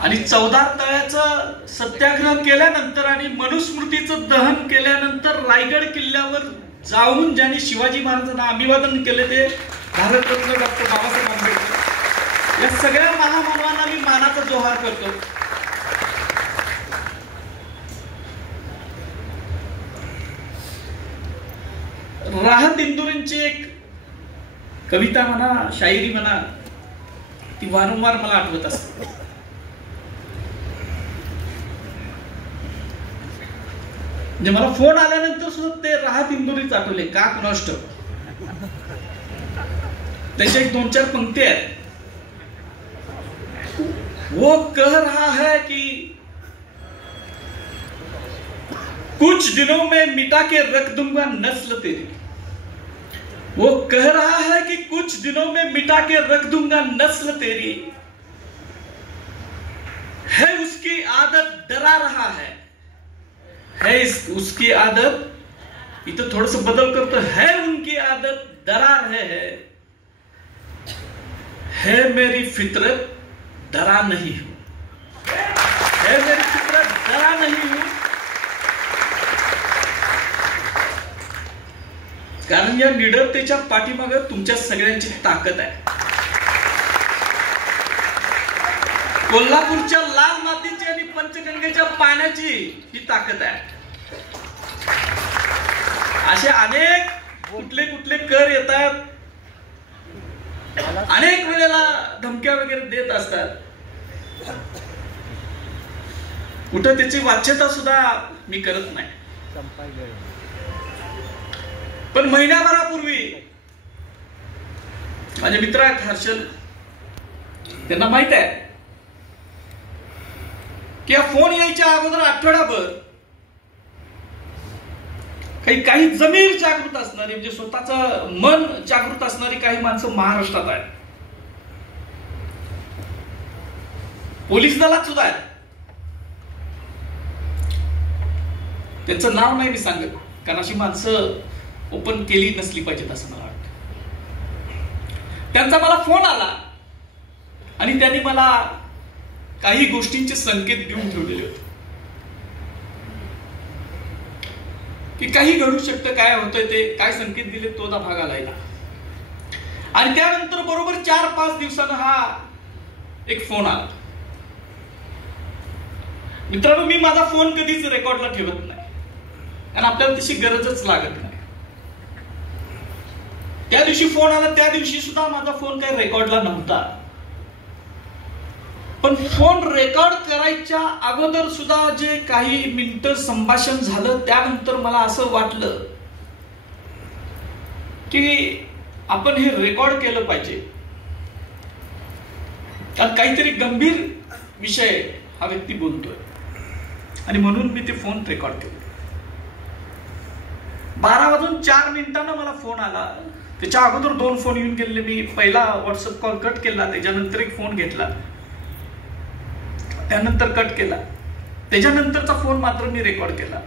आणि 14 तळ्याचं सत्याग्रह केल्यानंतर आणि मनुस्मृतीचं दहन केल्यानंतर रायगड किल्ल्यावर जाऊन ज्यांनी शिवाजी महाराजांना अभिवादन केले ते भारतरत्न डॉक्टर बाबासाहेब आंबेडकर. या सगळ्या महामानवांना मी मानाचा जोहार करतो. राहत इंदुरींची एक कविता म्हणा, शायरी म्हणा, ती वारंवार मला आठवत असते. म्हणजे मला फोन आल्यानंतर सुद्धा ते राहत इंदुरीच आठवले, का कुणास ठाऊक. त्याच्या एक 2-4 पंक्ती आहेत. वो कह रहा है कि कुछ दिनों में मिटा के रख दूंगा नस्ल तेरी. वो कह रहा है कि कुछ दिनों में मिटा के रख दूंगा नस्ल तेरी. है उसकी आदत डरा रहा है उसकी आदत, इथं थोडस बदल करतो, है उनकी आदत डरा रहे है मेरी फितरत डरा नहीं हूं, है मेरी फितरत डरा नहीं हूं. कारण या निडरतेच्या पाठीमागे तुमच्या सगळ्यांची ताकद आहे. कोल्हापूरच्या लाल मातीची आणि पंचगंगेच्या पाण्याची ही ताकद आहे. असे अनेक कुठले कर येतात, अनेक वेळेला धमक्या वगैरे देत असतात. कुठं त्याची वाच्यता सुद्धा मी करत नाही. पण महिन्याभरापूर्वी माझे मित्र आहेत हर्षल, त्यांना माहित आहे की या फोन यायच्या अगोदर आठवडाभर काही जमीर जागृत असणारी, म्हणजे स्वतःचं मन जागृत असणारी काही माणसं महाराष्ट्रात आहेत. पोलीस दलात सुद्धा आहेत. त्यांचं नाव नाही मी सांगत, कारण अशी माणसं ओपन केली नसली पाहिजेत असं मला वाटतं. त्यांचा मला फोन आला आणि त्यांनी मला काही गोष्टींचे संकेत देऊन ठेवलेले होते की काही घडू शकतं, काय होतंय ते, काय संकेत दिले तो भाग आलाय. आणि त्यानंतर बरोबर 4-5 दिवसानं हा एक फोन आला. मित्रांनो, मी माझा फोन कधीच रेकॉर्डला ठेवत नाही, कारण आपल्याला तशी गरजच लागत नाही. त्या दिवशी फोन आला, त्या दिवशी सुद्धा माझा फोन काही रेकॉर्डला नव्हता. पण फोन रेकॉर्ड करायच्या अगोदर सुद्धा जे काही मिनिटं संभाषण झालं, त्यानंतर मला असं वाटलं की आपण हे रेकॉर्ड केलं पाहिजे, कारण काहीतरी गंभीर विषय हा व्यक्ती बोलतोय. आणि म्हणून मी ते फोन रेकॉर्ड केलं. 12:04 मला फोन आला. त्याच्या अगोदर 2 फोन येऊन गेले. मी पहिला व्हॉट्सअप कॉल कट केला, त्याच्यानंतर एक फोन घेतला, त्यानंतर कट केला, त्याच्यानंतरचा फोन मात्र मी रेकॉर्ड केला.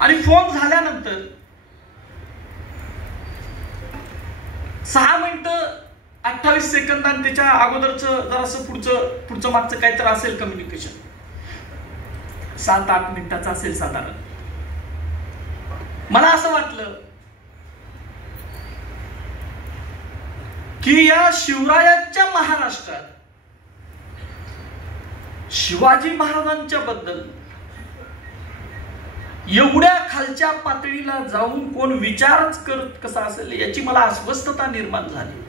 आणि फोन झाल्यानंतर 6 मिनिटं 28 सेकंद आणि त्याच्या अगोदरचं जरासं पुढचं मागचं काहीतरी असेल कम्युनिकेशन, 7-8 मिनिटाचं असेल साधारण. मला असं वाटलं की या शिवरायांच्या महाराष्ट्रात शिवाजी महाराजांच्या बद्दल एवढ्या खालच्या पातळीला जाऊन कोण विचारच करत कसा असेल याची मला अस्वस्थता निर्माण झाली.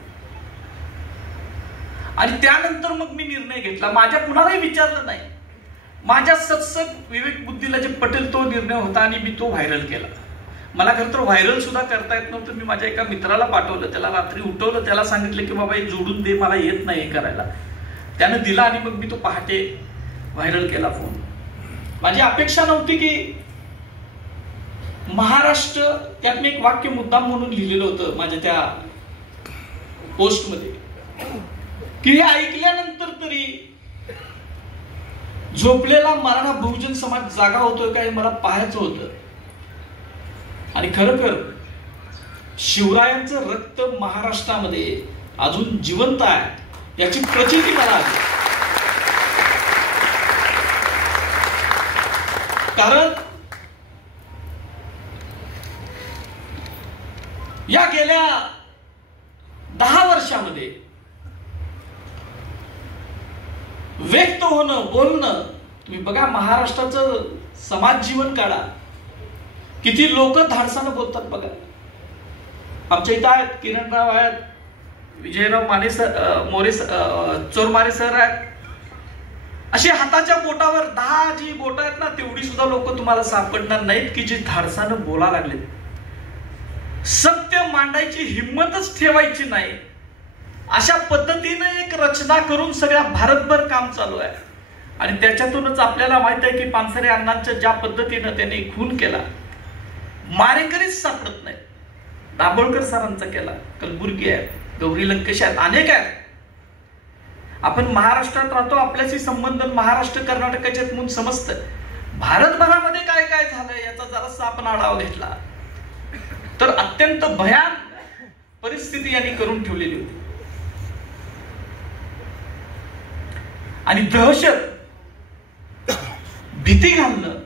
आणि त्यानंतर मग मी निर्णय घेतला. माझ्या कुणालाही विचारलं नाही, माझ्या सत्सक विवेक बुद्धीला जे पटेल तो निर्णय होता आणि मी तो व्हायरल केला. मला खरं तर व्हायरल सुद्धा करता येत नव्हतं. मी माझ्या एका मित्राला पाठवलं, त्याला रात्री उठवलं, त्याला सांगितलं की बाबा एक जोडून दे, मला येत नाही हे करायला. त्यानं दिला आणि मग मी तो पहाटे व्हायरल केला फोन. माझी अपेक्षा नव्हती की महाराष्ट्र, त्यात मी एक वाक्य मुद्दाम म्हणून लिहिलेलं होतं माझ्या त्या पोस्टमध्ये, की हे ऐकल्यानंतर तरी झोपलेला मराठा बहुजन समाज जागा होतोय काय मला पाहायचं होतं. आणि खरोखर शिवरायांचं रक्त महाराष्ट्रामध्ये अजून जिवंत आहे. याची प्रचिती मला आली. कारण या गेल्या 10 वर्षामध्ये व्यक्त होणं, बोलणं, तुम्ही बघा महाराष्ट्राचं समाज जीवन काढा, किती लोक धाडसानं बोलतात बघा. आमच्या इथं आहेत किरणराव आहेत, विजयराव माने सर, चोरमारे सर आहेत. अशी हाताच्या बोटावर 10 जी बोट आहेत ना, तेवढी सुद्धा लोक तुम्हाला सापडणार नाहीत की जी धाडसानं बोला लागले. सत्य मांडायची हिंमतच ठेवायची नाही, अशा पद्धतीने एक रचना करून सगळ्या भारतभर काम चालू आहे. आणि त्याच्यातूनच आपल्याला माहित आहे की पानसरे अण्णांच्या ज्या पद्धतीनं त्यांनी खून केला, मारेकरीच सापडत नाही. दाभोळकर सरांचा केला, कलबुर्गी आहे, गौरी लंकेश आहेत, अनेक आहेत. आपण महाराष्ट्रात राहतो, आपल्याशी संबंध महाराष्ट्र कर्नाटकाचे म्हणून समजतं. भारतभरामध्ये काय काय झालं याचा जरासा आपण आढावा घेतला तर अत्यंत भयान परिस्थिती यांनी करून ठेवलेली होती. आणि दहशत, भीती घालणं,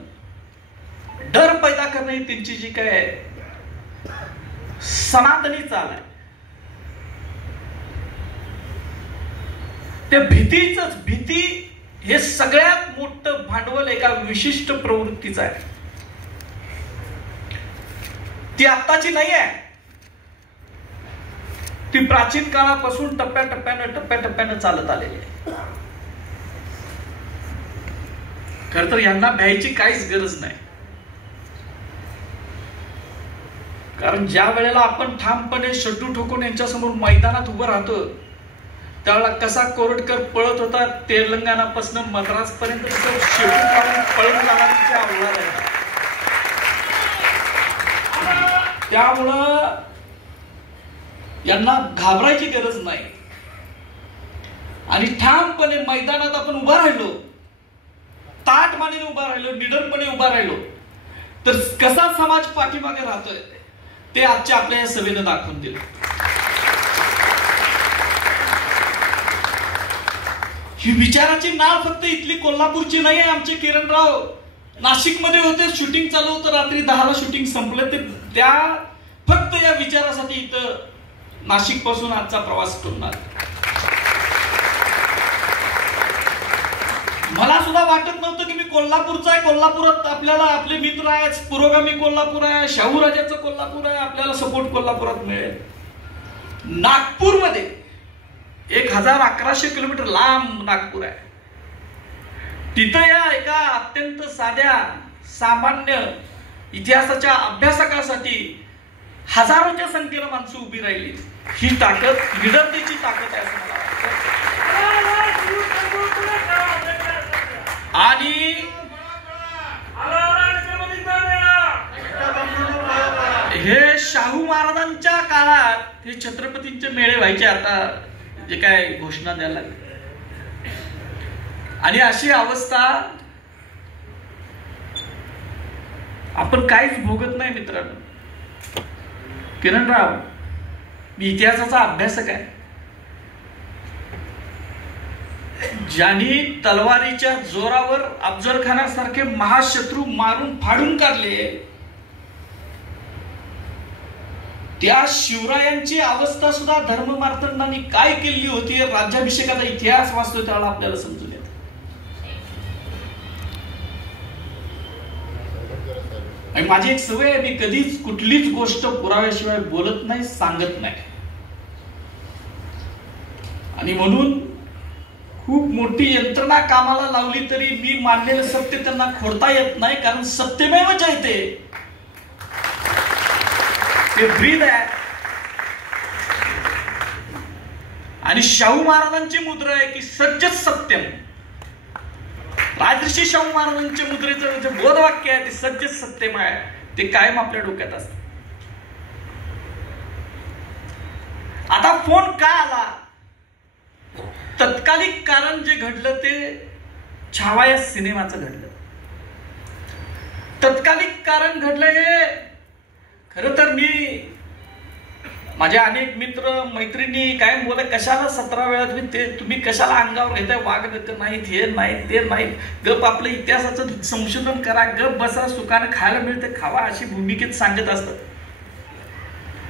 डर पैदा करणं ही त्यांची जी काय सनातनी चाल आहे. त्या भीती हे सगळ्यात मोठं भांडवल एका विशिष्ट प्रवृत्तीचं आहे. ती आत्ताची नाही आहे, ती प्राचीन काळापासून टप्प्याटप्प्यानं चालत आलेली आहे. खर तर यांना भ्यायची काहीच गरज नाही. कारण ज्या वेळेला आपण ठामपणे शड्डू ठोकून यांच्यासमोर मैदानात उभं राहतो, त्यावेळेला कसा कोरटकर पळत होता तेलंगणापासून मद्रास पर्यंत पळून जाणारी अवलाद आहे. त्यामुळं यांना घाबरायची गरज नाही. आणि ठामपणे मैदानात आपण उभा राहिलो, ताटमानेने उभा राहिलो, निडरपणे उभा राहिलो तर कसा समाज पाठीमागे राहतोय ते आजच्या आपल्या या सभेनं दाखवून दिलं. ही विचाराची नाळ फक्त इथली कोल्हापूरची नाही आहे. आमचे किरणराव नाशिकमध्ये होते, शूटिंग चालू होतं, रात्री 10ला शूटिंग संपलं. ते त्या फक्त या विचारासाठी इथं नाशिक पासून आजचा प्रवास करणार. मला सुद्धा वाटत नव्हतं की मी कोल्हापूरचा आहे, कोल्हापुरात आपल्याला आपले मित्र आहेत, पुरोगामी कोल्हापूर आहे, शाहू राजाचं कोल्हापूर आहे, आपल्याला सपोर्ट कोल्हापुरात मिळेल. नागपूरमध्ये 1100 किलोमीटर लांब नागपूर आहे. तिथं या एका अत्यंत साध्या सामान्य इतिहासाच्या अभ्यासकासाठी हजारोच्या संख्येनं माणसं उभी राहिली. ही ताकद विडरतेची ताकद आहे असं मला वाटतं. आणि हे शाहू महाराजांच्या काळात हे छत्रपतींचे मेळे व्हायचे, आता जे काय घोषणा द्यायला लागली. आणि अशी अवस्था आपण काहीच भोगत नाही मित्रांनो. किरणराव, मी इतिहासाचा अभ्यासक आहे. ज्यांनी तलवारीच्या जोरावर अफजल खानासारखे महाशत्रू मारून फाडून काढले, त्या शिवरायांची अवस्था सुद्धा धर्ममार्तंडांनी काय केली होती, राज्याभिषेकाचा इतिहास वाचतोय त्याला आपल्याला समजून येत. आणि माझी एक सवय आहे, मी कधीच कुठलीच गोष्ट पुराव्याशिवाय बोलत नाही, सांगत नाही. आणि म्हणून खूप मोठी यंत्रणा कामाला लावली तरी मी मानलेलं सत्य त्यांना खोडता येत नाही. कारण सत्यमेव जयते हे ब्रीद आहे. आणि शाहू महाराजांची मुद्रा आहे की सत्यच सत्यम. राजर्षी शाहू महाराजांच्या मुद्रेचं जे बोधवाक्य आहे ते सत्यच सत्यम आहे, ते कायम आपल्या डोक्यात असतं. आता फोन का आला? तत्कालिक कारण जे घडलं ते छावा या सिनेमाचं घडलं. तत्कालिक कारण घडलं हे खरं तर मी माझे अनेक मित्र मैत्रिणी काय बोला, कशाला 17 वेळा तुम्ही कशाला अंगावर घेताय, वाघ देत नाहीत, हे नाहीत ते नाहीत, गप आपलं इतिहासाचं संशोधन करा, गप बसा, सुखाने खायला मिळते खावा, अशी भूमिकेत सांगत असतात.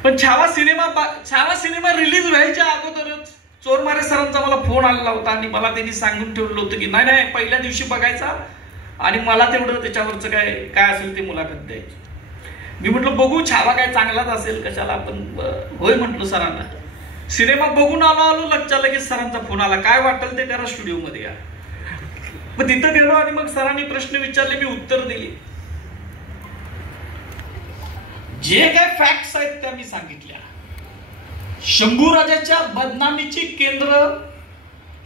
पण छावा सिनेमा रिलीज व्हायच्या अगोदरच चोरमारे सरांचा मला फोन आलेला होता आणि मला त्यांनी सांगून ठेवलं होतं की नाही पहिल्या दिवशी बघायचा आणि मला तेवढं त्याच्यावरचं काय असेल ते मुलाखत द्यायची. मी म्हटलं बघू, छावा काय चांगलाच असेल, कशाला आपण. होय म्हटलं सरांना. सिनेमा बघून आलो लक्षात लगेच सरांचा फोन आला, काय वाटेल ते करा, स्टुडिओमध्ये या. मग तिथं गेलो आणि मग सरांनी प्रश्न विचारले, मी उत्तर दिली. जे काय फॅक्ट्स आहेत त्या मी सांगितल्या. शंभूराजाच्या बदनामीची केंद्र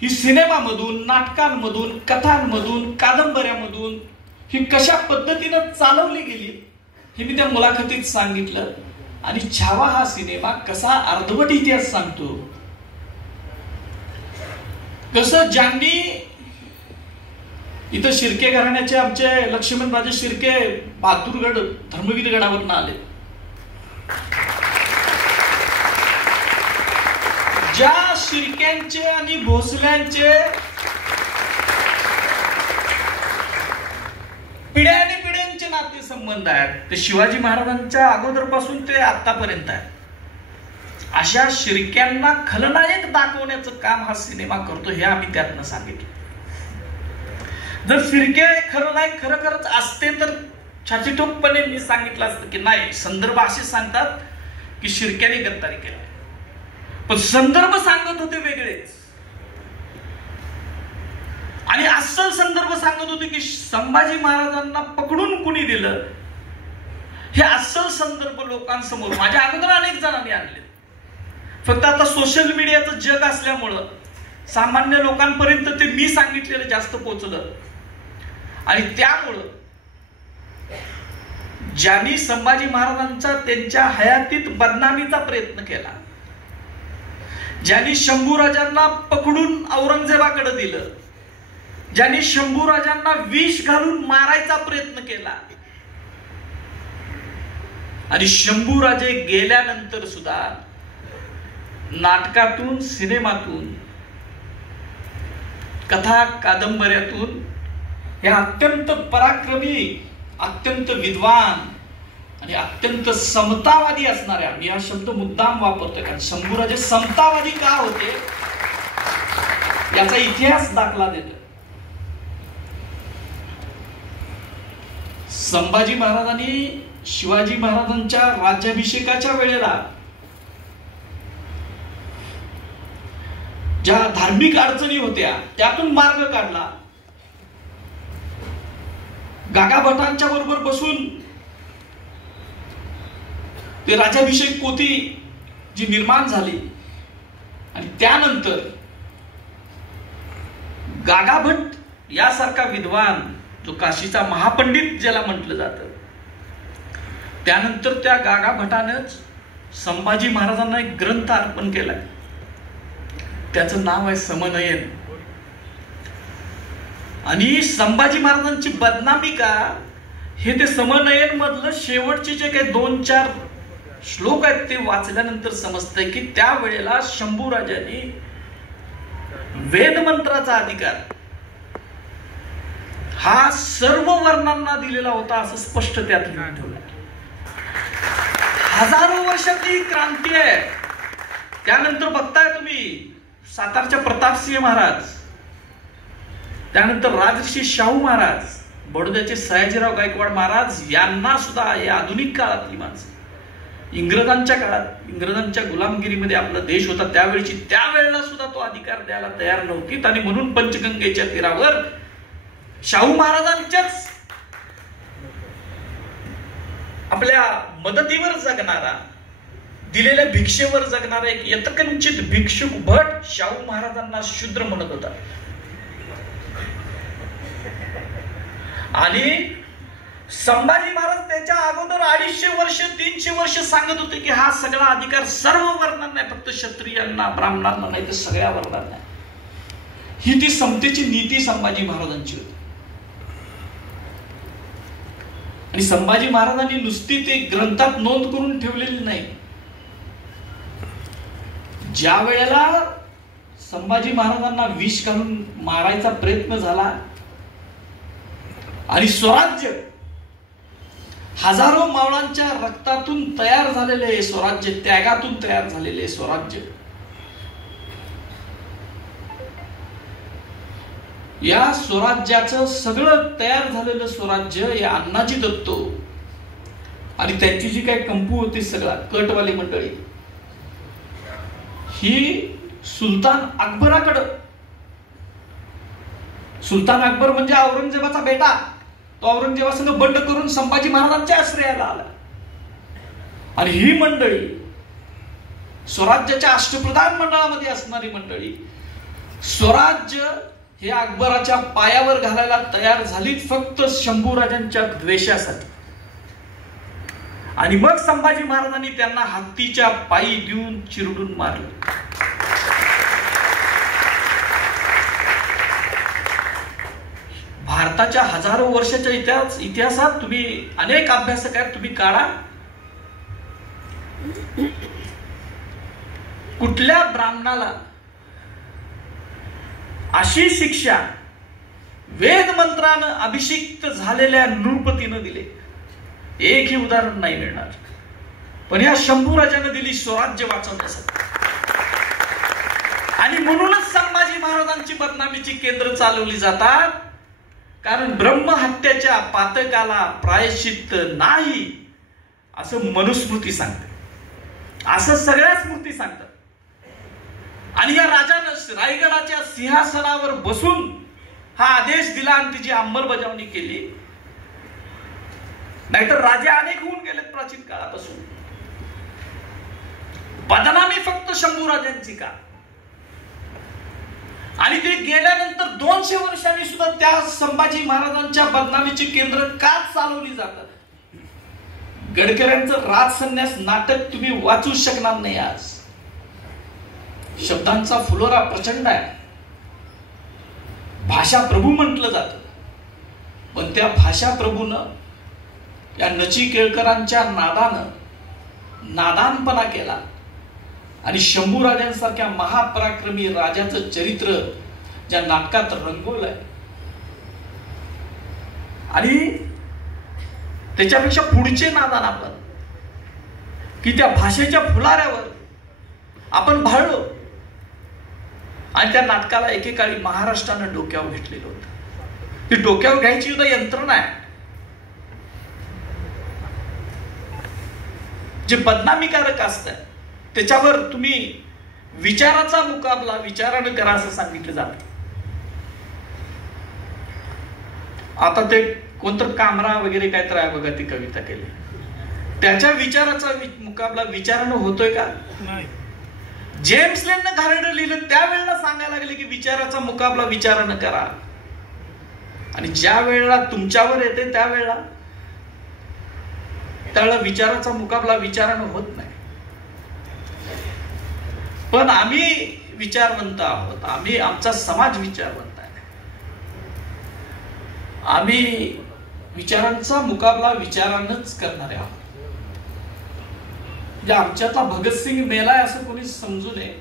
ही सिनेमामधून, नाटकांमधून, कथांमधून, कादंबऱ्यामधून ही कशा पद्धतीनं चालवली गेली हे मी त्या मुलाखतीत सांगितलं. आणि छावा हा सिनेमा कसा अर्धवट इतिहास सांगतो, कसं ज्यांनी इथं शिर्के घराण्याचे आमचे लक्ष्मणराजे शिर्के बहादूरगड धर्मवीर गडावरनं आले. ज्या शिर्क्यांचे आणि भोसल्यांचे पिढ्याने नाते संबंध आहेत ते शिवाजी महाराजांच्या अगोदरपासून ते आतापर्यंत आहेत. अशा शिर्क्यांना खलनायक दाखवण्याचं काम हा सिनेमा करतो हे आम्ही त्यातनं सांगितलं. जर शिर्के खलनायक खरंच असते तर छातीठोकपणे मी सांगितलं असतं की नाही, संदर्भ असे सांगतात की शिर्क्याने गद्दारी केला, पण संदर्भ सांगत होते वेगळेच. आणि अस्सल संदर्भ सांगत होते की संभाजी महाराजांना पकडून कुणी दिलं, हे अस्सल संदर्भ लोकांसमोर माझ्या अगोदर अनेक जणांनी आणले. फक्त आता सोशल मीडियाचं जग असल्यामुळं सामान्य लोकांपर्यंत ते मी सांगितलेलं जास्त पोचलं. आणि त्यामुळं ज्यांनी संभाजी महाराजांचा त्यांच्या हयातीत बदनामीचा प्रयत्न केला, ज्यांनी शंभूराजांना पकडून औरंगजेबाकडे दिलं, ज्यांनी शंभूराजांना विष घालून मारायचा प्रयत्न केला, आणि शंभूराजे गेल्यानंतर सुद्धा नाटकातून, सिनेमातून, कथा कादंबऱ्यातून या अत्यंत पराक्रमी, अत्यंत विद्वान आणि अत्यंत समतावादी असणाऱ्या, मी हा शब्द मुद्दाम वापरतोय कारण शंभूराजे समतावादी का होते याचा इतिहास दाखला देतो. संभाजी महाराजांनी शिवाजी महाराजांच्या राज्याभिषेकाच्या वेळेला ज्या धार्मिक अडचणी होत्या त्यातून मार्ग काढला. गागा भटांच्या बरोबर बसून ते राज्याभिषेक पोथी जी निर्माण झाली आणि त्यानंतर गागा भट यासारखा विद्वान जो काशीचा महापंडित ज्याला म्हटलं जातं, त्यानंतर त्या गागा भटानंच संभाजी महाराजांना एक ग्रंथ अर्पण केलाय. त्याचं नाव आहे समनयन. आणि संभाजी महाराजांची बदनामी का हे ते समनयन मधलं शेवटचे जे काही 2-4 श्लोक आहेत ते वाचल्यानंतर समजतंय की त्यावेळेला शंभूराजांनी वेद मंत्राचा अधिकार हा सर्व वर्णांना दिलेला होता असं स्पष्ट त्यात लिहून ठेवलं. हजारो वर्षातली क्रांती आहे. त्यानंतर बघताय तुम्ही सातारच्या प्रतापसिंह महाराज, त्यानंतर राजर्षी शाहू महाराज, बडोद्याचे सयाजीराव गायकवाड महाराज यांना सुद्धा या आधुनिक काळातली माणसं, इंग्रजांच्या काळात, इंग्रजांच्या गुलामगिरीमध्ये आपला देश होता त्यावेळेला सुद्धा तो अधिकार द्यायला तयार नव्हती. आणि म्हणून पंचगंगेच्या तीरावर शाहू महाराजांच्याच आपल्या मदतीवर जगणारा, दिलेल्या भिक्षेवर जगणारा एक यतकंचित भिक्षुक भट शाहू महाराजांना शूद्र म्हणत होता. आणि संभाजी महाराज त्याच्या अगोदर 250 वर्ष 300 वर्ष सांगत होते की हा सगळा अधिकार सर्व वर्णांना, फक्त क्षत्रियांना, ब्राह्मणांना नाही तर सगळ्या वर्णांना. ही ती समतेची नीती संभाजी महाराजांची होती. आणि संभाजी महाराजांनी नुसती ते ग्रंथात नोंद करून ठेवलेली नाही, ज्या वेळेला संभाजी महाराजांना विष घालून मारायचा प्रयत्न झाला आणि स्वराज्य हजारो मावळांच्या रक्तातून तयार झालेले स्वराज्य, त्यागातून तयार झालेले स्वराज्य, या स्वराज्याचं सगळं तयार झालेलं स्वराज्य या अण्णाजी दत्तो आणि त्यांची जी काही कंपू होती सगळा कटवाली मंडळी, ही सुलतान अकबराकडं, सुलतान अकबर म्हणजे औरंगजेबाचा बेटा, तो औरंगजेबासंग बंड करून संभाजी महाराजांच्या आश्रयाला आला. आणि ही मंडळी स्वराज्याच्या अष्टप्रधान मंडळामध्ये असणारी मंडळी स्वराज्य हे अकबराच्या पायावर घालायला तयार झाली फक्त शंभूराजांच्या द्वेषासाठी. आणि मग संभाजी महाराजांनी त्यांना हत्तीच्या पायी देऊन चिरडून मारलं. भारताच्या हजारो वर्षाच्या इतिहासात तुम्ही अनेक अभ्यासक आहेत, तुम्ही काढा, कुठल्या ब्राह्मणाला अशी शिक्षा वेद मंत्रानं अभिषिक्त झालेल्या नृपतीनं दिले, एकही उदाहरण नाही मिळणार. पण या शंभूराजानं दिली स्वराज्य वाचवण्यासाठी. आणि म्हणूनच संभाजी महाराजांची बदनामीची केंद्र चालवली जातात, कारण ब्रह्महत्याच्या पातकाला प्रायश्चित्त नाही असं मनुस्मृती सांगते, असं सगळ्या स्मृती सांगतात. आणि या राजानं रायगडाच्या सिंहासनावर बसून हा आदेश दिला आणि तिची अंमलबजावणी केली. नाहीतर राजे अनेक होऊन गेलेत प्राचीन काळापासून. बदनामी फक्त शंभूराजांची का? आणि ते गेल्यानंतर 200 वर्षांनी सुद्धा त्या संभाजी महाराजांच्या बदनामीची केंद्र का चालवली जातात? गडकऱ्यांचं राज संन्यास नाटक तुम्ही वाचू शकणार नाही. आज शब्दांचा फुलोरा प्रचंड आहे. भाषा प्रभू म्हटलं जातं, पण त्या भाषा प्रभूनं या नची केळकरांच्या नादानं नादानपणा केला आणि शंभूराजांसारख्या महापराक्रमी राजाचं चरित्र ज्या नाटकात रंगवलंय. आणि त्याच्यापेक्षा पुढचे नादान आपण की त्या भाषेच्या फुलाऱ्यावर आपण भाळलो. आणि त्या नाटकाला एकेकाळी महाराष्ट्रानं डोक्यावर घेतलेलं होतं. ती डोक्यावर घ्यायची सुद्धा यंत्रणा आहे. जे बदनामीकारक असतात त्याच्यावर तुम्ही विचाराचा मुकाबला विचारानं करा असं सांगितलं जातं. आता ते कोणतं कामरा वगैरे काय तर आहे बघा, ती कविता केली, त्याच्या विचाराचा मुकाबला विचारानं होतोय का? नाही. जेम्स लेननं घारेडं लिहिलं त्यावेळेला सांगायला लागले की विचाराचा मुकाबला विचारानं करा. आणि ज्या वेळेला तुमच्यावर येते त्यावेळेला विचाराचा मुकाबला विचारानं होत नाही. पण आम्ही विचारवंत आहोत, आमचा समाज विचारवंत आहे. आम्ही विचारांचा मुकाबला विचारानंच करणारे आहोत. म्हणजे आमच्यातला भगतसिंग मेलाय असं कोणी समजू नये,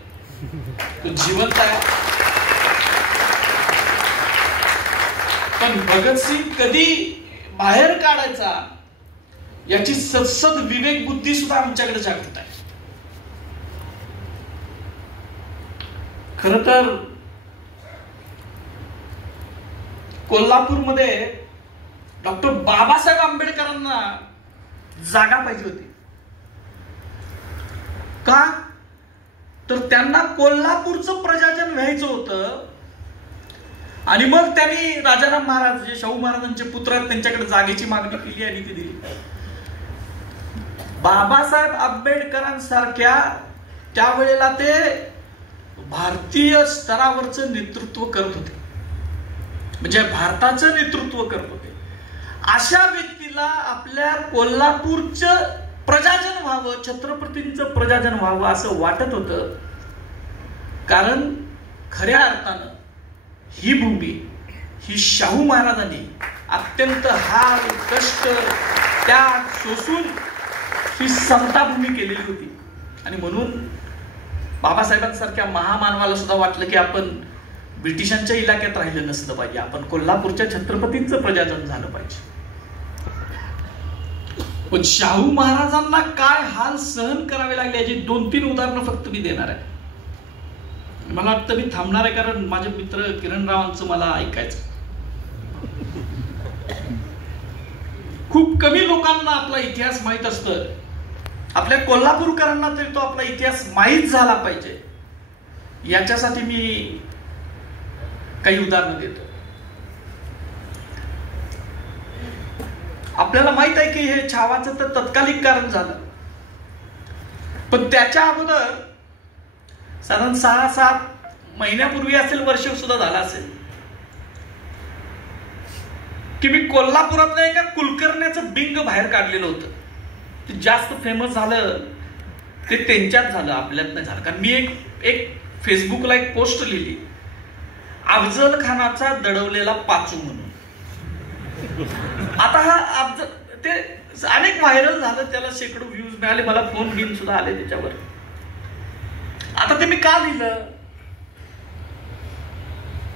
तो जिवंत आहे. पण भगतसिंग कधी बाहेर काढायचा याची सदसद विवेक बुद्धी सुद्धा आमच्याकडे जागृत आहे. खर तर कोल्हापूरमध्ये डॉक्टर बाबासाहेब आंबेडकरांना जागा पाहिजे होती. का? तर त्यांना कोल्हापूरचं प्रजाजन व्हायचं होतं. आणि मग त्यांनी राजाराम महाराज जे शाहू महाराजांचे पुत्र आहेत त्यांच्याकडे जागेची मागणी केली आणि ती दिली. बाबासाहेब आंबेडकरांसारख्या त्यावेळेला ते भारतीय स्तरावरचं नेतृत्व करत होते, म्हणजे भारताचं नेतृत्व करत होते. अशा व्यक्तीला आपल्या कोल्हापूरचं प्रजाजन व्हावं, छत्रपतींचं प्रजाजन व्हावं असं वाटत होतं. कारण खऱ्या अर्थानं ही भूमी ही शाहू महाराजांनी अत्यंत हाल कष्ट त्याग सोसून ही समता भूमी केलेली होती. आणि म्हणून बाबासाहेबांसारख्या महामानवाला सुद्धा वाटलं की आपण ब्रिटिशांच्या इलाक्यात राहिलं नसलं पाहिजे, आपण कोल्हापूरच्या छत्रपतींचं प्रजाजन झालं पाहिजे. पण शाहू महाराजांना काय हाल सहन करावे लागले याची 2-3 उदाहरणं फक्त मी देणार आहे. मला वाटतं मी थांबणार आहे, कारण माझे मित्र किरणरावांचं मला ऐकायचं. खूप कमी लोकांना आपला इतिहास माहित असतं. आपल्या कोल्हापूरकरांना तरी तो आपला इतिहास माहीत झाला पाहिजे याच्यासाठी मी काही उदाहरणं देतो. आपल्याला माहित आहे की हे छावाचं तर तत्कालिक कारण झालं, पण त्याच्या अगोदर साधारण 6-7 महिन्यापूर्वी असेल, वर्ष सुद्धा झाला असेल, की मी कोल्हापुरातल्या एका कुलकर्ण्याचं बिंग बाहेर काढलेलं होतं. ते जास्त फेमस झालं ते त्यांच्यात झालं, आपल्यात नाही झालं. कारण मी एक फेसबुकला एक पोस्ट लिहिली, अफजल खानाचा दडवलेला पाचू म्हणून. आता हा ते अनेक व्हायरल झालं, त्याला शेकडो व्ह्यूज मिळाले, मला फोन बिन सुद्धा आले त्याच्यावर. आता ते मी का लिहिलं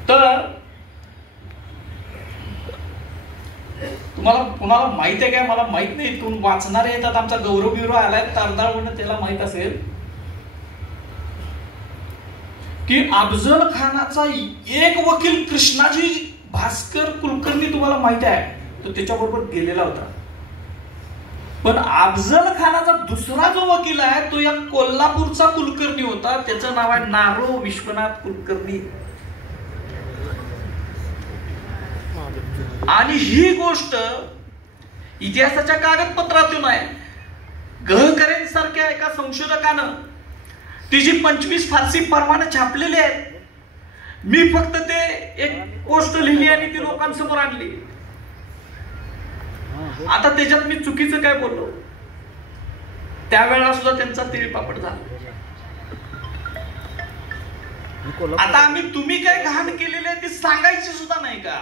तर तुम्हाला कुणाला माहित आहे काय मला माहित नाही, कोण वाचणारे येतात. आमचा गौरव बिरो आलाय तारदाळ म्हणून, त्याला माहित असेल की अफजल खानाचा एक वकील कृष्णाजी भास्कर कुलकर्णी तुम्हाला माहित आहे, तो त्याच्याबरोबर गेलेला होता. पण अफजल खानाचा दुसरा जो वकील आहे तो या कोल्हापूरचा कुलकर्णी होता, त्याचं नाव आहे नारो विश्वनाथ कुलकर्णी. आणि ही गोष्ट इतिहासाच्या कागदपत्रातून आहे. गहकरेंसारख्या एका संशोधकानं तिची 25 फारसी परवाने छापलेली आहेत. मी फक्त ते एक गोष्ट लिहिली आणि ती लोकांसमोर आणली. आता त्याच्यात मी चुकीचं काय बोललो, त्यावेळेला सुद्धा त्यांचा तिळपापड झाला. आता आम्ही तुम्ही काय घाण केलेली आहे ती सांगायची सुद्धा नाही का?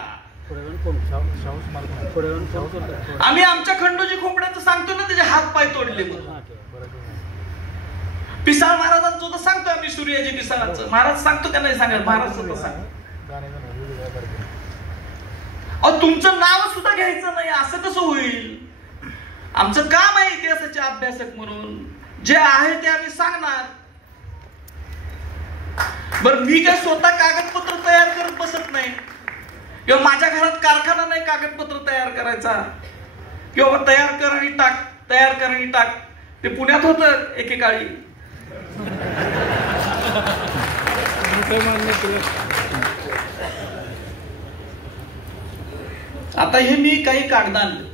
आम्ही आमच्या खंडोजी खोपड्याचं सांगतो ना, त्याचे हात पाय तोडले म्हणून. पिसाळ महाराजांचं तर सांगतो आम्ही, सूर्याजी पिसाळांचं. महाराज सांगतो का नाही सांगत? महाराज सुद्धा सांगतो. तुमचं नाव सुद्धा घ्यायचं नाही, असं कसं होईल? आमचं काम आहे इतिहासाचे अभ्यासक म्हणून, जे आहे ते आम्ही सांगणार. बरं, मी काय स्वतः कागदपत्र तयार करत बसत नाही, किंवा माझ्या घरात कारखाना नाही कागदपत्र तयार करायचा, किंवा तयार कर आणि टाक, तयार कर आणि टाक. ते पुण्यात होतं एकेकाळी. आता हे मी काही कागद आणले.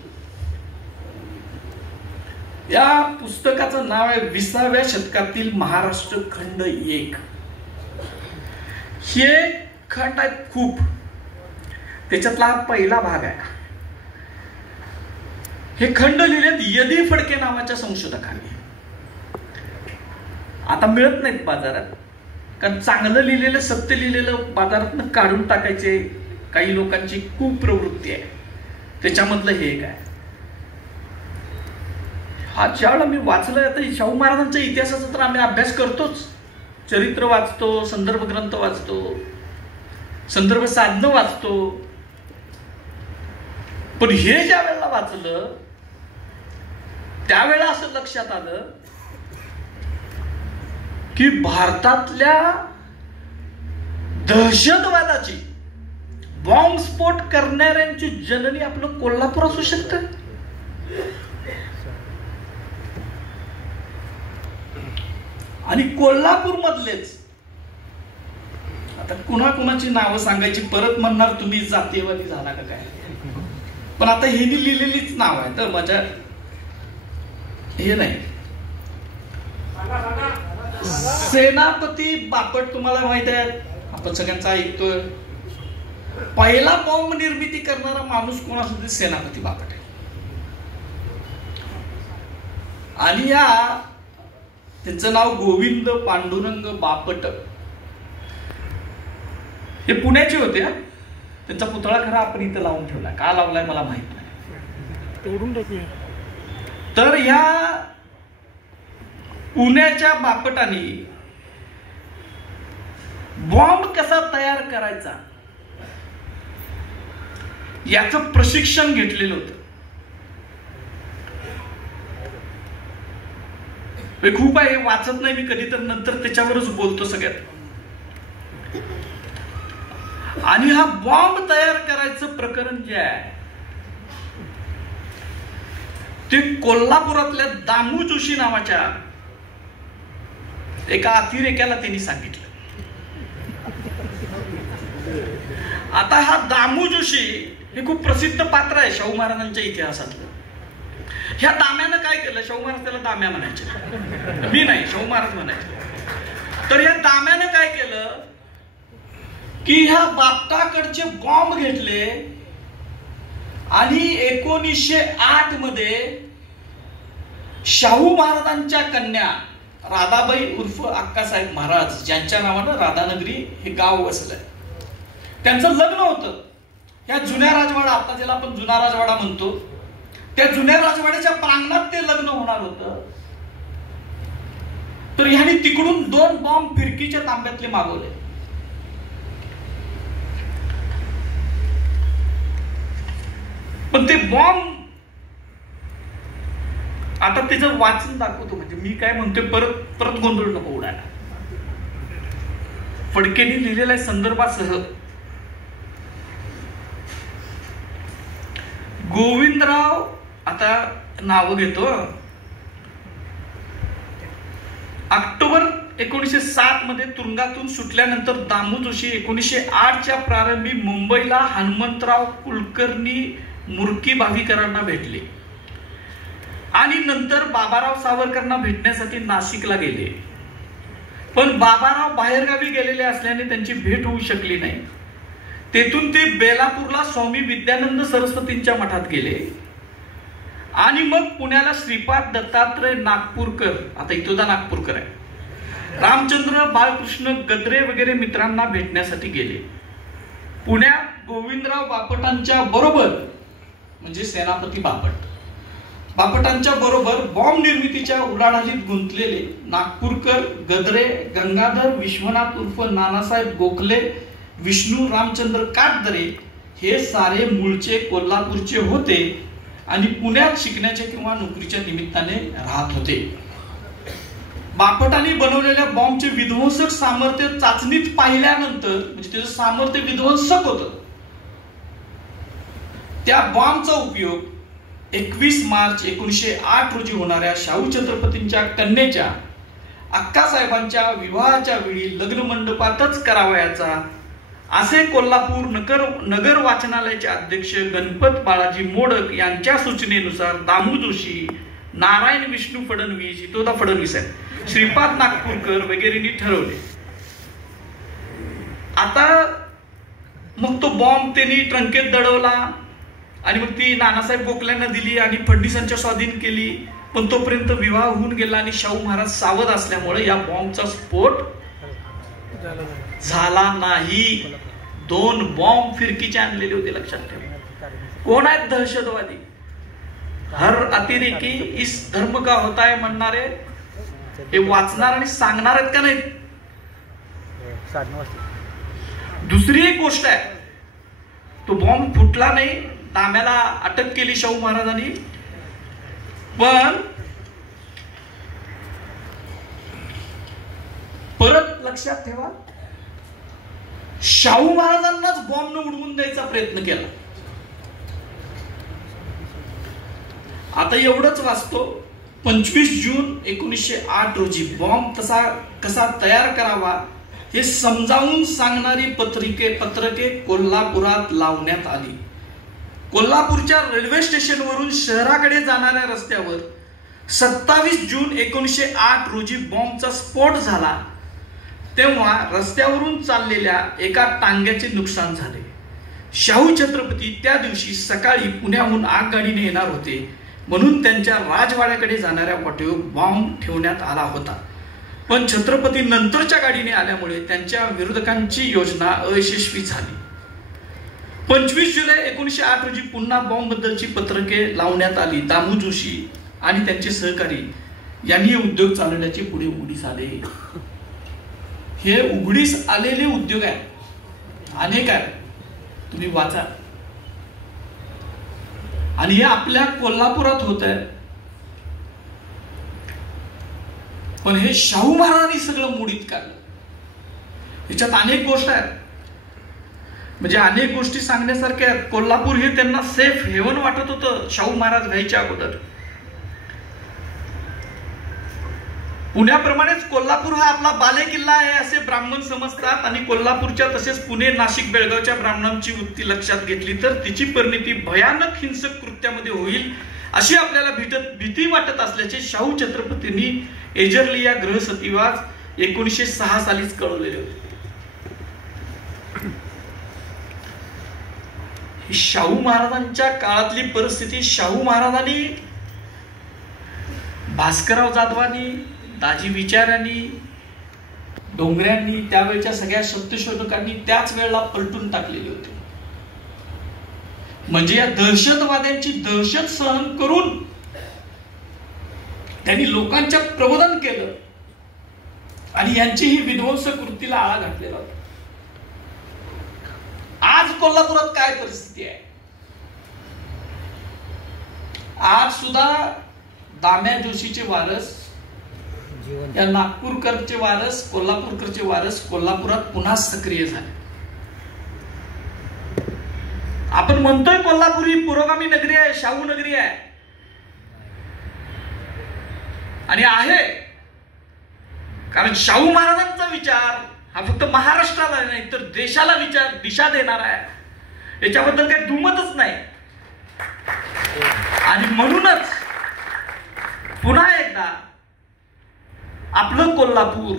या पुस्तकाचं नाव आहे 20व्या शतकातील महाराष्ट्र खंड 1. हे खंड आहेत खूप, त्याच्यातला हा पहिला भाग आहे. हे खंड लिहिलेत यदी फडके नावाच्या संशोधकांनी. आता मिळत नाहीत बाजारात, कारण चांगलं लिहिलेलं, सत्य लिहिलेलं बाजारात काढून टाकायचे काही लोकांची खूप प्रवृत्ती आहे. त्याच्यामधलं हे एक आहे. हा ज्यावेळेला मी वाचलं, आता शाहू महाराजांच्या इतिहासाचा तर आम्ही अभ्यास करतोच, चरित्र वाचतो, संदर्भ ग्रंथ वाचतो, संदर्भ साधनं वाचतो. पण हे ज्या वेळेला वाचलं त्यावेळेला असं लक्षात आलं की भारतातल्या दहशतवादाची, बॉम्बस्फोट करणाऱ्यांची जननी आपलं कोल्हापूर असू शकतं. आणि कोल्हापूर मधलेच, आता कुणाकुणाची नावं सांगायची, परत म्हणणार तुम्ही जातीयवादी झाला का काय. पण आता हे लिहिलेलीच नाव आहे, तर माझ्या हे नाही. सेनापती बापट तुम्हाला माहित आहे, आपण सगळ्यांचा ऐकतोय. पहिला बॉम्ब निर्मिती करणारा माणूस कोण असतो ते सेनापती बापट आहे. आणि या त्यांचं नाव गोविंद पांडुरंग बापट. हे पुण्याचे होते. त्यांचा पुतळा खरा आपण इथं लावून ठेवला, का लावलाय मला माहित नाही, तोडून टाकूया. तर ह्या पुण्याच्या बापटाने बॉम्ब कसा तयार करायचा याचं प्रशिक्षण घेतलेलं होतं. खूप आहे, वाचत नाही मी कधी, तर नंतर त्याच्यावरच बोलतो सगळ्यात. आणि हा बॉम्ब तयार करायचं प्रकरण जे आहे ते कोल्हापुरातल्या दामू जोशी नावाच्या एका अतिरेक्याला त्यांनी सांगितलं. आता हा दामू जोशी हे खूप प्रसिद्ध पात्र आहे शाहू महाराजांच्या इतिहासातलं. ह्या दाम्यानं काय केलं, शाहू महाराज त्याला दाम्या म्हणायचे, मी नाही, शाहू महाराज म्हणायचे. तर ह्या दाम्यानं काय केलं की ह्या बापटाकडचे बॉम्ब घेतले आणि 1908 मध्ये शाहू महाराजांच्या कन्या राधाबाई उर्फ अक्कासाहेब महाराज, ज्यांच्या नावानं राधानगरी हे गाव वसलंय, त्यांचं लग्न होतं या जुन्या राजवाडा, आता ज्याला आपण जुना राजवाडा म्हणतो, त्या जुन्या राजवाड्याच्या प्रांगणात ते लग्न होणार होतं. तर ह्याने तिकडून 2 बॉम्ब फिरकीच्या तांब्यातले मागवले. पण ते बॉम्ब आता त्याचं वाचन दाखवतो, म्हणजे मी काय म्हणतोय, परत गोंधळ नको उडायला. फडकेंनी लिहिलेल्या संदर्भासह गोविंदराव, आता नाव घेतो, ऑक्टोबर 1907 मध्ये तुरुंगातून सुटल्यानंतर दामू जोशी 1908च्या प्रारंभी मुंबईला हनुमंतराव कुलकर्णी मूर्खी भाविकरांना भेटले आणि नंतर बाबाराव सावरकरांना भेटण्यासाठी नाशिकला गेले. पण बाबाराव बाहेरगावी गेलेले असल्याने त्यांची भेट होऊ शकली नाही. तेथून ते बेलापूरला स्वामी विद्यानंद सरस्वतींच्या मठात गेले आणि मग पुण्याला श्रीपाद दत्तात्रय नागपूरकर, आता इथोदा नागपूरकर आहे, रामचंद्र बाळकृष्ण गद्रे वगैरे मित्रांना भेटण्यासाठी गेले. पुण्यात गोविंदराव बापटांच्या बरोबर, म्हणजे सेनापती बापटांच्या बरोबर बॉम्ब निर्मितीच्या उलाढालीत गुंतलेले नागपूरकर, गद्रे, गंगाधर विश्वनाथ उर्फ नानासाहेब गोखले, विष्णू रामचंद्र काटदरे हे सारे मूळचे कोल्हापूरचे होते आणि पुण्यात शिकण्याच्या किंवा नोकरीच्या निमित्ताने राहत होते. बापटांनी बनवलेल्या बॉम्बचे विध्वंसक सामर्थ्य चाचणीत पाहिल्यानंतर, म्हणजे त्याचं सामर्थ्य विध्वंसक होतं, त्या बॉम्बचा उपयोग 21 मार्च 1908 रोजी होणाऱ्या शाहू छत्रपतींच्या कन्येच्या अक्कासाहेबांच्या विवाहाच्या वेळी लग्न मंडपातच करावयाचा, असे कोल्हापूर नगर वाचनालयाचे अध्यक्ष गणपत बाळाजी मोडक यांच्या सूचनेनुसार दामू जोशी, नारायण विष्णू फडणवीस, इतोदा फडणवीस आहे, श्रीपाद नागपूरकर वगैरेंनी ठरवले. आता मग तो बॉम्ब त्यांनी ट्रंकेत दडवला आणि मग ती नानासाहेब गोखल्यांना दिली आणि फडणवीसांच्या स्वाधीन केली. पण तोपर्यंत विवाह होऊन गेला आणि शाहू महाराज सावध असल्यामुळे या बॉम्बचा स्फोट झाला नाही. 2 बॉम्ब फिरकीचे आणलेले होते, लक्षात ठेवा. कोण आहेत दहशतवादी? हर अतिरेकी इस धर्म का होता है म्हणणारे हे वाचणार आणि सांगणार आहेत का नाहीत? दुसरी एक गोष्ट आहे, तो बॉम्ब फुटला नाही, दाम्याला अटक केली शाहू महाराजांनी, पण परत लक्षात ठेवा, शाहू महाराजांनाच बॉम्ब न उडवून द्यायचा प्रयत्न केला. आता एवढंच वाचतो, 25 जून 1908 रोजी बॉम्ब कसा तयार करावा हे समजावून सांगणारी पत्रके कोल्हापुरात लावण्यात आली. कोल्हापूरच्या रेल्वे स्टेशनवरून शहराकडे जाणाऱ्या रस्त्यावर 27 जून 1908 रोजी बॉम्बचा स्फोट झाला. तेव्हा रस्त्यावरून चाललेल्या एका टांग्याचे नुकसान झाले. शाहू छत्रपती त्या दिवशी सकाळी पुण्याहून आगगाडीने येणार होते, म्हणून त्यांच्या राजवाड्याकडे जाणाऱ्या वाटेवर बॉम्ब ठेवण्यात आला होता. पण छत्रपती नंतरच्या गाडीने आल्यामुळे त्यांच्या विरोधकांची योजना अयशस्वी झाली. 25 जुलै 1908 रोजी पुन्हा बॉम्ब बद्दलची पत्रके लावण्यात आली. दामू जोशी आणि त्यांचे सहकारी यांनी उद्योग चालवण्याचे पुढे उडी झाले. हे उघडीस आलेले उद्योग आहेत, अनेक आहेत, तुम्ही वाचा. आणि हे आपल्या कोल्हापुरात होत आहे. पण हे शाहू महाराजांनी सगळं मोडीत काढलं. याच्यात अनेक गोष्टी आहेत, म्हणजे अनेक गोष्टी सांगण्यासारख्या आहेत. कोल्हापूर हे त्यांना सेफ हेवन वाटत होतं शाहू महाराज व्हायच्या अगोदर. पुण्याप्रमाणेच कोल्हापूर हा आपला बालेकिल्ला आहे असे ब्राह्मण समजतात. आणि कोल्हापूरच्या तसेच पुणे, नाशिक, बेळगावच्या ब्राह्मणांची वृत्ती लक्षात घेतली तर तिची परिणती भयानक हिंसक कृत्यामध्ये होईल अशी आपल्याला भीती वाटत असल्याचे शाहू छत्रपतींनी एजरली या ग्रहसतीवास 1906 सालीच कळवलेले होते. शाहू महाराजांच्या काळातली परिस्थिती, शाहू महाराजांनी, भास्करराव जाधवांनी, दाजी विचारांनी, डोंगऱ्यांनी, त्यावेळच्या सगळ्या सत्यशोधकांनी त्याच वेळेला पलटून टाकलेली होती. म्हणजे या दहशतवाद्यांची दहशत सहन करून त्यांनी लोकांच्या प्रबोधन केलं आणि यांची ही विध्वंस कृतीला आळा घातलेला होता. आज कोल्हापुरात काय परिस्थिती आहे? आज सुद्धा दाम्या जोशीचे वारस, या नागपूरकरचे वारस, कोल्हापूरकरचे वारस कोल्हापुरात पुन्हा सक्रिय झाले. आपण म्हणतोय कोल्हापूर ही पुरोगामी नगरी आहे, शाहू नगरी आहे, आणि आहे कारण शाहू महाराजांचा विचार हा फक्त महाराष्ट्राला नाही तर देशाला दिशा देणार आहे, याच्याबद्दल काही दुमतच नाही. आणि म्हणूनच पुन्हा एकदा आपलं कोल्हापूर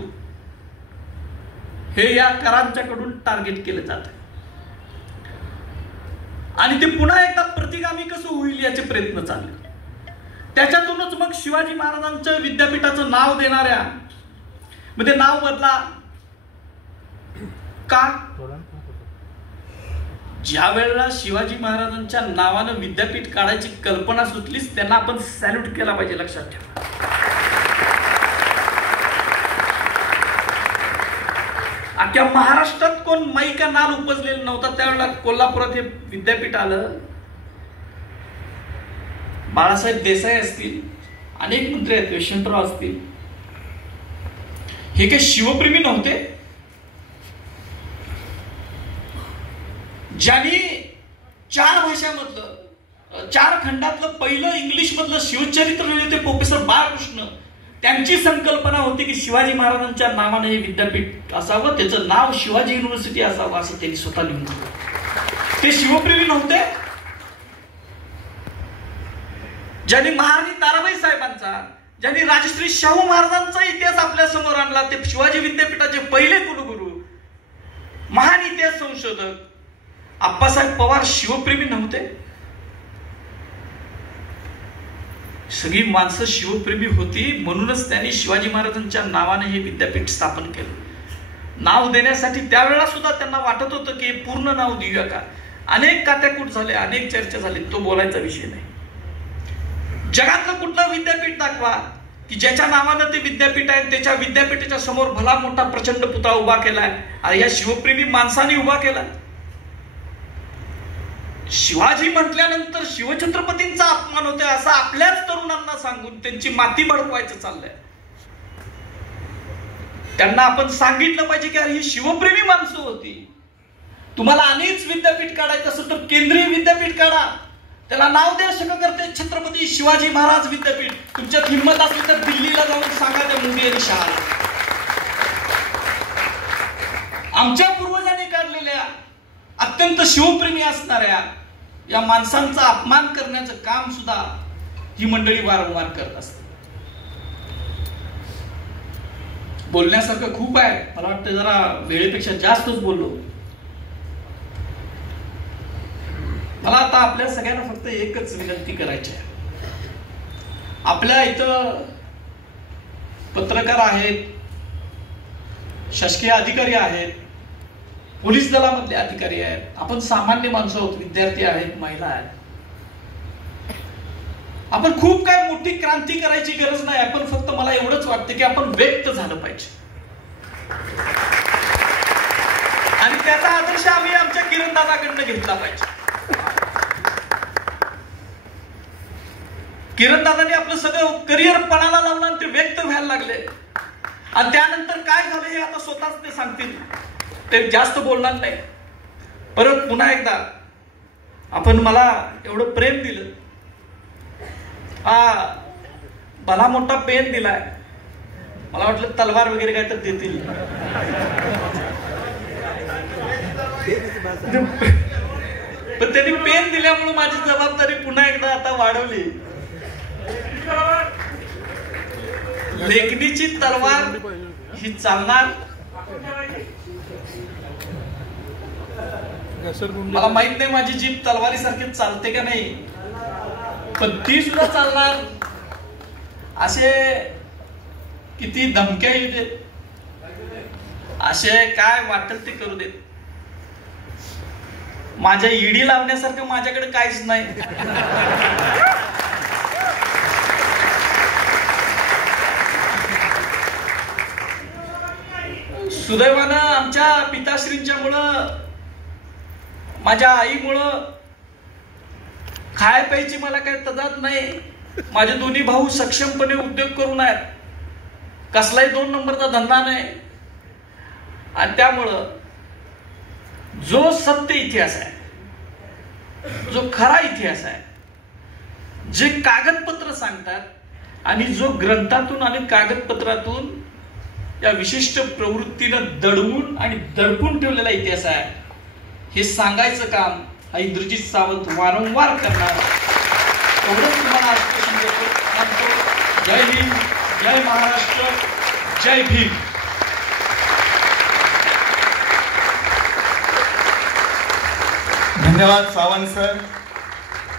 हे या करांच्याकडून टार्गेट केलं जात आणि ते पुन्हा एकदा प्रतिगामी कसं होईल याचे प्रयत्न चालले. त्याच्यातूनच मग शिवाजी महाराजांचं विद्यापीठाचं नाव देणाऱ्या म्हणजे नाव बदला का? ज्या वेळेला शिवाजी महाराजांच्या नावानं विद्यापीठ काढायची कल्पना सुचलीच त्यांना आपण सॅल्यूट केला पाहिजे, लक्षात ठेवा. अख्ख्या महाराष्ट्रात कोण माईका नाल उपजलेला नव्हता त्यावेळेला कोल्हापुरात हे विद्यापीठ आलं. बाळासाहेब देसाई असतील, अनेक मंत्री आहेत, यशवंतराव असतील, हे काही शिवप्रेमी नव्हते. ज्यांनी 4 भाषामधलं 4 खंडातलं पहिलं इंग्लिश मधलं शिवचरित्र लिहिले ते प्रोफेसर बाळकृष्ण. त्यांची संकल्पना होती की शिवाजी महाराजांच्या नावाने हे विद्यापीठ असावं, त्याचं नाव शिवाजी युनिव्हर्सिटी असावं असं त्यांनी स्वतः लिहून दिलं. ते शिवप्रेमी नव्हते. ज्यांनी महाराणी ताराबाई साहेबांचा, ज्यांनी राजश्री शाहू महाराजांचा इतिहास आपल्या समोर आणला, ते शिवाजी विद्यापीठाचे पहिले कुलगुरू, महान इतिहास संशोधक आप्पासाहेब पवार शिवप्रेमी नव्हते. सगळी माणसं शिवप्रेमी होती. म्हणूनच त्यांनी शिवाजी महाराजांच्या नावाने हे विद्यापीठ स्थापन केलं. नाव देण्यासाठी त्यावेळेला सुद्धा त्यांना वाटत होतं की पूर्ण नाव देऊया का. अनेक कात्याकूट झाले, अनेक चर्चा झाली, तो बोलायचा विषय नाही. जगातलं कुठलं विद्यापीठ दाखवा की ज्याच्या नावानं ते विद्यापीठ आहे, त्याच्या विद्यापीठाच्या समोर भला मोठा प्रचंड पुतळा उभा केलाय. अरे या शिवप्रेमी माणसाने उभा केला. शिवाजी म्हटल्यानंतर शिवछत्रपतींचा अपमान होतोय असं आपल्याच तरुणांना सांगून त्यांची माती भडकवायचं चाललंय. त्यांना आपण सांगितलं पाहिजे की अरे ही शिवप्रेमी माणसं होती. तुम्हाला अनेक विद्यापीठ काढायचं असेल तर केंद्रीय विद्यापीठ काढा, त्याला नाव द्या करते छत्रपती शिवाजी महाराज विद्यापीठ. तुमच्यात हिंमत असली तर दिल्लीला जाऊन सांगा त्या मोदी आणि शहाला. आमच्या पूर्वजांनी काढलेल्या अत्यंत शिवप्रेमी असणाऱ्या या माणसांचा अपमान करण्याचं काम सुद्धा ही मंडळी वारंवार करत असते. बोलण्यासारखं खूप आहे, मला वाटतं जरा वेळेपेक्षा जास्तच बोललो. मला आता आपल्या सगळ्यांना फक्त एकच विनंती करायची आहे. आपल्या इथं पत्रकार आहेत, शासकीय अधिकारी आहेत, पोलीस दलामधले अधिकारी आहेत, आपण सामान्य माणसं आहोत, विद्यार्थी आहेत, महिला आहेत. आपण खूप काय मोठी क्रांती करायची गरज नाही. आपण फक्त मला एवढंच वाटतं की आपण व्यक्त झालं पाहिजे. आदर्श आम्ही आमच्या किरणदादाकडनं घेतला पाहिजे. किरणदादांनी आपलं सगळं करिअर पणाला लावलं आणि ते व्यक्त व्हायला लागले. आणि त्यानंतर काय झालं हे आता स्वतःच ते सांगतील, ते जास्त बोलणार नाही. परत पुन्हा एकदा आपण मला एवढं प्रेम दिलं, हा भला मोठा पेन दिलाय, मला वाटलं तलवार वगैरे काय तर देतील. पण त्यांनी पेन दिल्यामुळे माझी जबाबदारी पुन्हा एकदा आता वाढवली. लेखणीची तलवार ही चालणार, मला माहित नाही माझी जीभ तलवारीसारखी चालते का नाही, पण ती सुद्धा चालणार. असे किती धमक्या येऊ देत, असे काय वाटेल ते करू देत, माझ्या ईडी लावण्यासारखं माझ्याकडे काहीच नाही. सुदैवानं आमच्या पिताश्रींच्या मुळे, माझ्या आईमुळं खाय प्यायची मला काही तदाद नाही. माझे दोन्ही भाऊ सक्षमपणे उद्योग करून आहेत, कसलाही 2 नंबरचा धंदा नाही. आणि त्यामुळं जो सत्य इतिहास आहे, जो खरा इतिहास आहे, जे कागदपत्र सांगतात आणि जो ग्रंथातून आणि कागदपत्रातून या विशिष्ट प्रवृत्तीनं दडवून आणि दडपून ठेवलेला इतिहास आहे, हे सांगायचं काम हा इंद्रजित सावंत वारंवार करणार. एवढंच तुम्हाला आश्वासन देतो. जय हिंद, जय महाराष्ट्र, जय भीम. धन्यवाद सावंत सर.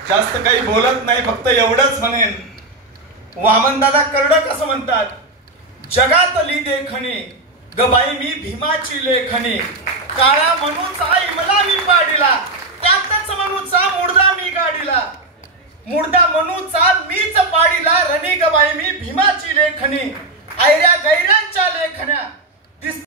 जास्त काही बोलत नाही, फक्त एवढंच म्हणेन, वामनदादा करडक असं म्हणतात, जगातली देखणी गबाई मी भीमाची लेखणी, काळा मनूचा इमला मी पाडीला, त्यातच मनूचा मुर्दा मी गाडीला, मुर्दा मनूचा मीच पाडीला, रणी गबाई मी भीमाची लेखणी, ऐऱ्या गैऱ्यांच्या लेखण्या